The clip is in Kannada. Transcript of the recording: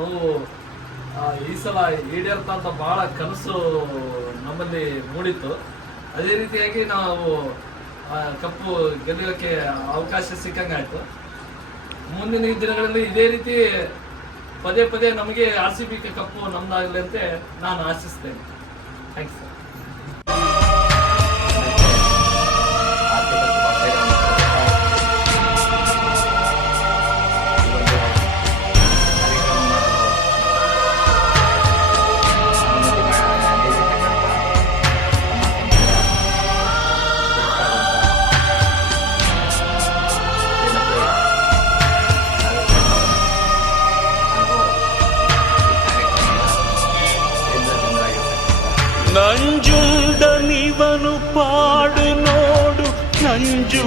ನೋವು ಈ ಸಲ ಈಡೇರ್ತಾ ಅಂತ ಬಹಳ ಕನಸು ನಮ್ಮಲ್ಲಿ ಮೂಡಿತ್ತು. ಅದೇ ರೀತಿಯಾಗಿ ನಾವು ಕಪ್ಪು ಗೆಲ್ಲೋಕ್ಕೆ ಅವಕಾಶ ಸಿಕ್ಕಂಗಾಯ್ತು. ಮುಂದಿನ ದಿನಗಳಲ್ಲಿ ಇದೇ ರೀತಿ ಪದೇ ಪದೇ ನಮಗೆ RCB ಕಪ್ಪು ನಮ್ದಾಗಲಿ ಅಂತ ನಾನು ಆಶಿಸ್ತೇನೆ. Thanks sir. ನಂಜುಂಡ ನಿವನು ಪಾಡು ನೋಡು ನಂಜು